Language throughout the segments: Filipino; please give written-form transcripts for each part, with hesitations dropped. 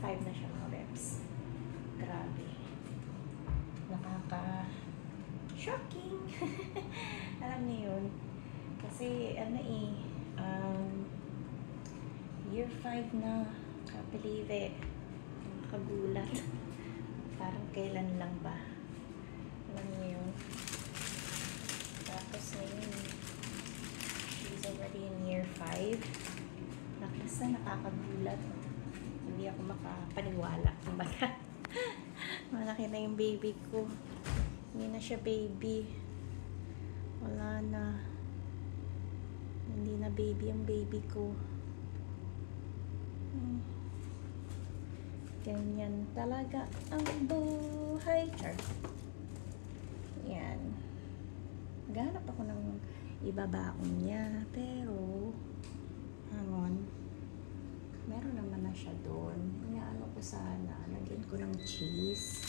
5 na siya mga bebs. Grabe. Shocking. Alam niyo yun. Kasi, year 5 na. Can't believe it. Nakagulat. Parang kailan lang ba? Alam niyo yun. Tapos ngayon, she's already in year 5. Basta nakakagulat. Hindi ako makapaniwala. Kumbaga, malaki na yung baby ko. Hindi na siya baby. Wala na. Hindi na baby ang baby ko. Ganyan talaga ang buhay. Char. Yan. Naghanap ako ng ibabaon niya. Pero, hang on. Meron naman na siya doon. Inaano ko sana. Lagyan ko ng cheese.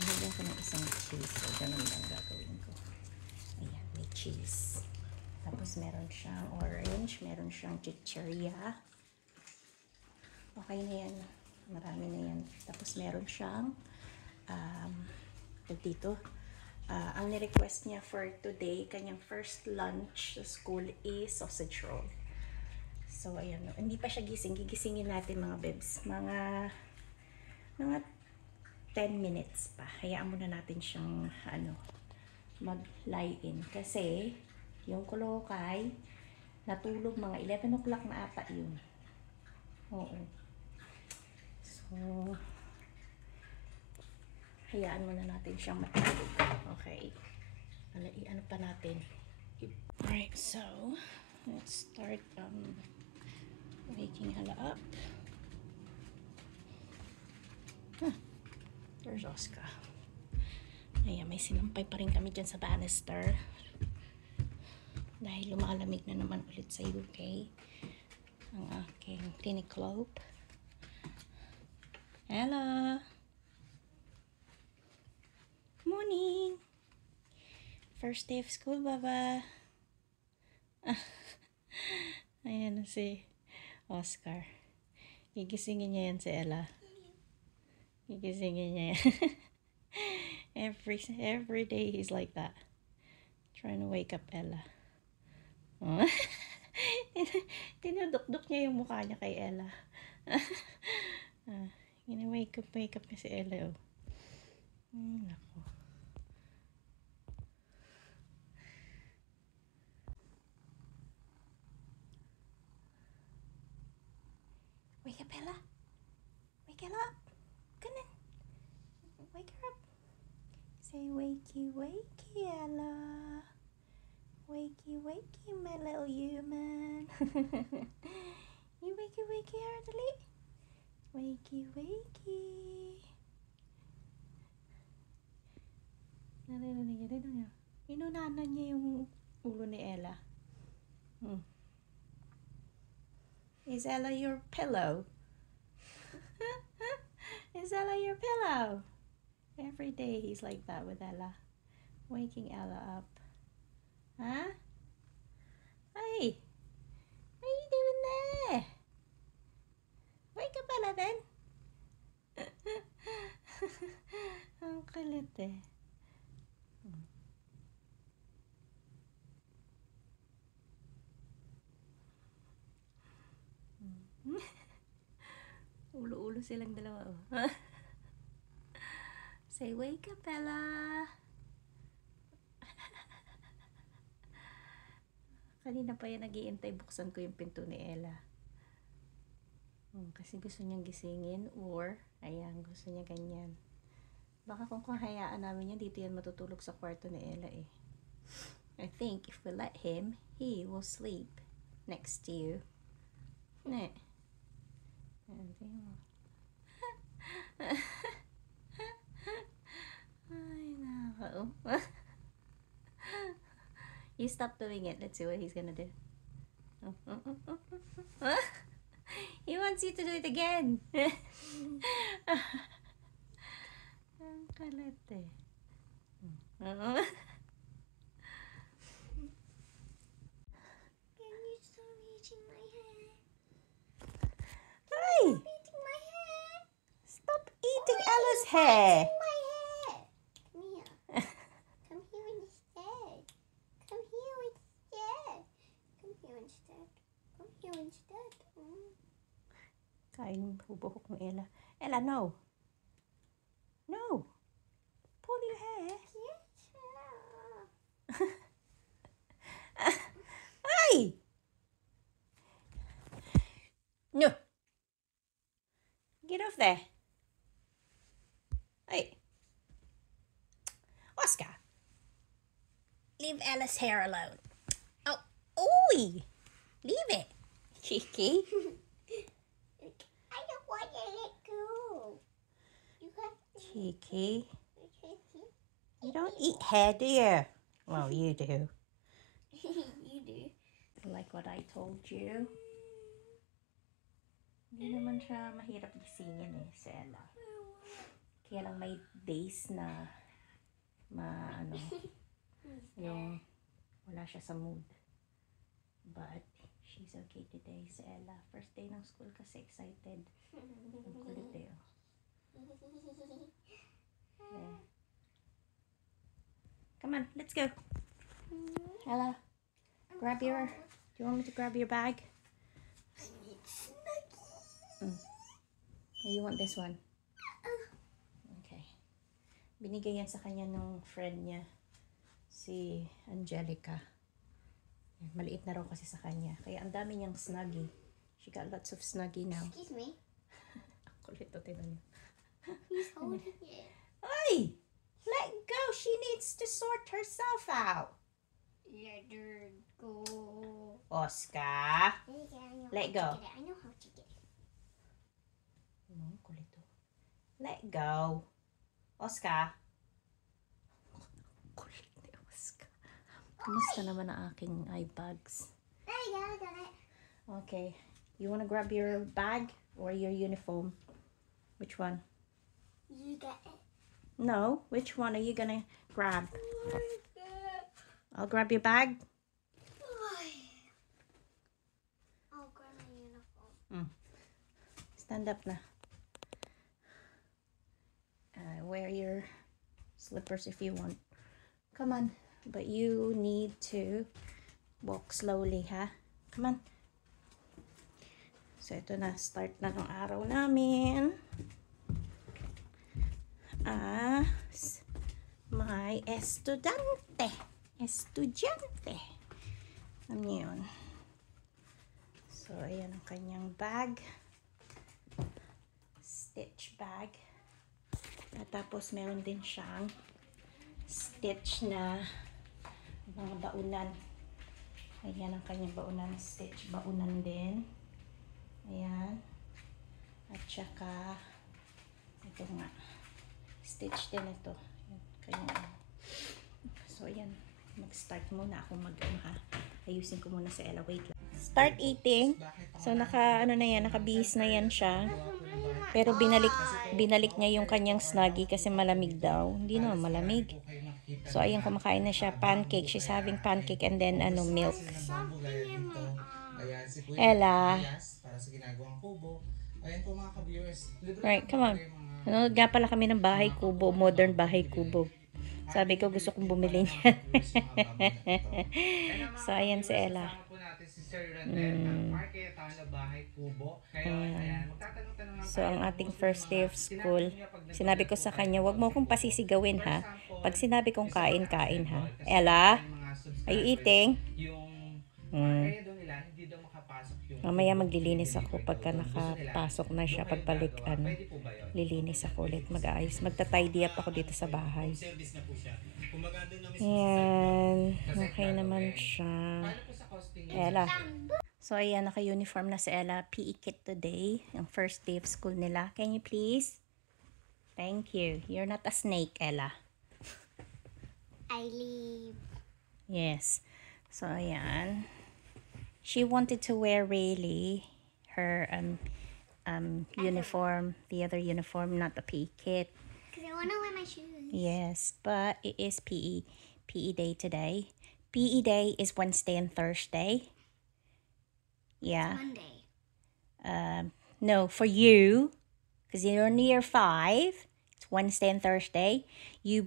Lagyan ko ng isang cheese. So, ganun lang gagawin ko. Ayan, may cheese. Tapos, meron siyang orange. Meron siyang chicharia. Okay na yan. Marami na yan. Tapos, meron siyang dito. Ang ni-request niya for today, kanyang first lunch sa school is sausage roll. So, ayan. Hindi pa siya gising. Gigisingin natin mga bebs. Mga 10 minutes pa. Hayaan muna natin siyang mag-lie in. Kasi, yung kulokay, natulog mga 11 o'clock na ata yun. Oo. So, hayaan muna natin siyang matulog. Okay. Ano pa natin? Alright, so, let's start waking Ella up. There's Oscar. Ayan, may sinampay pa rin kami dyan sa banister. Dahil lumalamig na naman ulit sa UK. Ang aking tiniclope. Ella! Morning! First day of school, Baba. Ayan na si Oscar. Gigisingin niya yan si Ella. Gigisingin niya yan. Every day he's like that. Trying to wake up Ella. Oh. Tinudukduk niya yung mukha niya kay Ella. Wake up niya si Ella. Oh. Nako. Wake up, Ella. Wake Ella up. Come on. Wake her up. Say wakey, wakey, Ella. Wakey, wakey, my little human. You wakey, wakey, heartily. Wakey, wakey. Narinig niya. Inunanan niya yung ulo ni Ella. Is Ella your pillow? Is Ella your pillow? Every day he's like that with Ella. Waking Ella up. Huh? Hey! What are you doing there? Wake up, Ella, then. Ang kulit eh. Ulo-ulo silang dalawa. Oh. Say, wake up, Ella. Kanina pa yan nag-iintay, buksan ko yung pinto ni Ella. Kasi gusto niyang gisingin or, ayan, gusto niya ganyan. Baka kung hayaan namin yan, dito yan matutulog sa kwarto ni Ella eh. I think if we let him, he will sleep next to you. Ne. Ay, nako. You stop doing it. Let's see what he's gonna do. He wants you to do it again. Ang kalat eh. Can you stop reaching my hair? Hey! Stop eating my hair. hair. My hair. Mia. Come here instead. Come here instead. Come here instead. Come here instead. Kain bubuhok ng Ella. Ella, no. No. Pull your hair. Hey! No. Get off there. Hey. Oscar. Leave Ella's hair alone. Oh, oi! Leave it. Cheeky. I don't want to let go. You have to. Cheeky. You don't eat hair, do you? Well, you do. You do. Like what I told you. Hindi naman siya mahirap gisingin eh, si Ella. Kaya lang may days na yung wala siya sa mood. But she's okay today, si Ella. First day ng school kasi excited. Ang kulit eh. Yeah. Come on, let's go. Ella, grab your... Do you want me to grab your bag? Or you want this one? Okay. Binigay yan sa kanya nung friend niya, si Angelica. Maliit na raw kasi sa kanya. Kaya ang dami niyang snuggie. She got lots of snuggie now. Excuse me. Ang kulit to, tignan niyo. Who's holding it? Ay! Let go! She needs to sort herself out. Let her go. Oscar! Let go. I know how to get it. Ang kulit to. Let go. Oscar. Kulit ni Oscar. Kumusta naman ang aking eye bags? There you go, I got it. Okay. You want to grab your bag or your uniform? Which one? You got it. No. Which one are you going to grab? I'll grab your bag. I'll grab my uniform. Stand up na. Wear your slippers if you want. Come on. But you need to walk slowly, ha? Come on. So, ito na. Start na ng araw namin. My estudyante. Estudyante. Ano yun? So, ayan ang kanyang bag. Stitch bag. At tapos, meron din siyang stitch na mga baunan. Ayan ang kanyang baunan. Stitch baunan din. Ayan. At saka, ito nga. Stitch din ito. Kanyang. So, ayan. Mag-start muna ako ayusin ko muna sa Ella. Wait lang. Start eating. So, nakabihis na yan siya. Pero binalik niya yung kanyang snuggie kasi malamig daw. Hindi naman malamig. So, ayan, kumakain na siya. Pancake. She's having pancake and then, milk. Ella. Right, come on. Nanonood nga pala kami ng Bahay Kubo. Modern Bahay Kubo. Sabi ko, gusto kong bumili niyan. So, ayan si Ella. So, ang ating first day of school, sinabi ko sa kanya, wag mo akong pasisigawin, ha? Pag sinabi kong kain, kain, ha? Ella, are you eating? Mamaya maglilinis ako pagka nakapasok na siya. Pagbalik, lilinis ako ulit. Mag-aayos. Magta-tidy up ako dito sa bahay. Ayan. Okay naman siya. Ella. So, ayan. Naka-uniform na si Ella. PE kit today. Yung first day of school nila. Can you please? Thank you. You're not a snake, Ella. I leave. Yes. So, ayan. She wanted to wear really her uniform, the other uniform, not the PE kit. Because I want to wear my shoes. Yes, but it is PE day today. PE day is Wednesday and Thursday. Yeah. It's Monday. No, for you, because you're in year 5, it's Wednesday and Thursday. You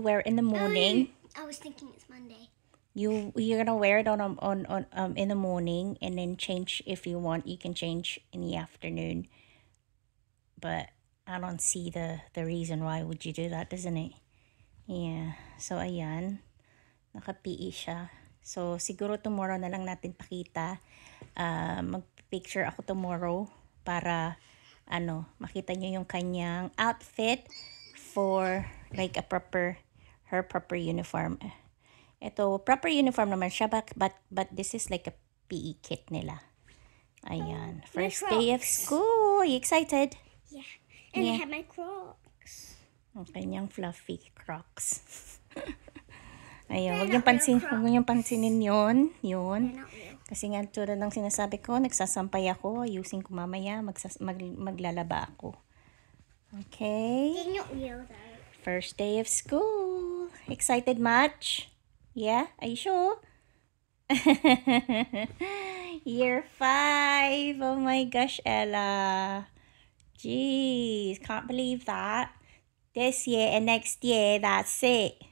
wear in the morning. I was thinking it's Monday. You're gonna wear it on in the morning, and then change if you want. You can change in the afternoon. But I don't see the reason why would you do that, doesn't it? Yeah. So ayan, naka-PE siya. So siguro tomorrow na lang natin pakita. Mag-picture ako tomorrow para makita nyo yung kanyang outfit for like her proper uniform. Ito, proper uniform naman siya, but this is like a PE kit nila. Ayan. First day of school. Are you excited? Yeah. And I Yeah. have my Crocs. Ang kanyang fluffy Crocs. Ayun, They're huwag not real niyong pansinin yun. They're not real. Kasi nga tulad ng sinasabi ko, nagsasampay ako, ayusin ko mamaya, maglalaba ako. Okay? They're not real though. First day of school. Excited much? Yeah? Are you sure? Year 5. Oh my gosh, Ella. Jeez, can't believe that. This year and next year, that's it.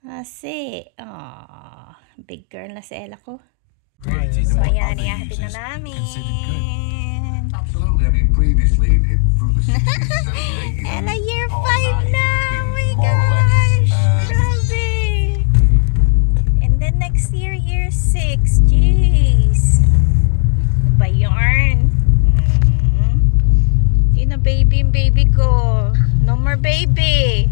That's it. Aww. Big girl na si Ella ko. Created So, and what ayan, other ihahatid na users namin. considered good. Absolutely. I mean, previously, through the 60s, 70s, 80s, Ella, year our 5 lives na! have Oh been my more or less, gosh! Grabe! And then next year, year 6. Jeez! Ano ba yarn? Hindi na baby yung baby ko. No more baby!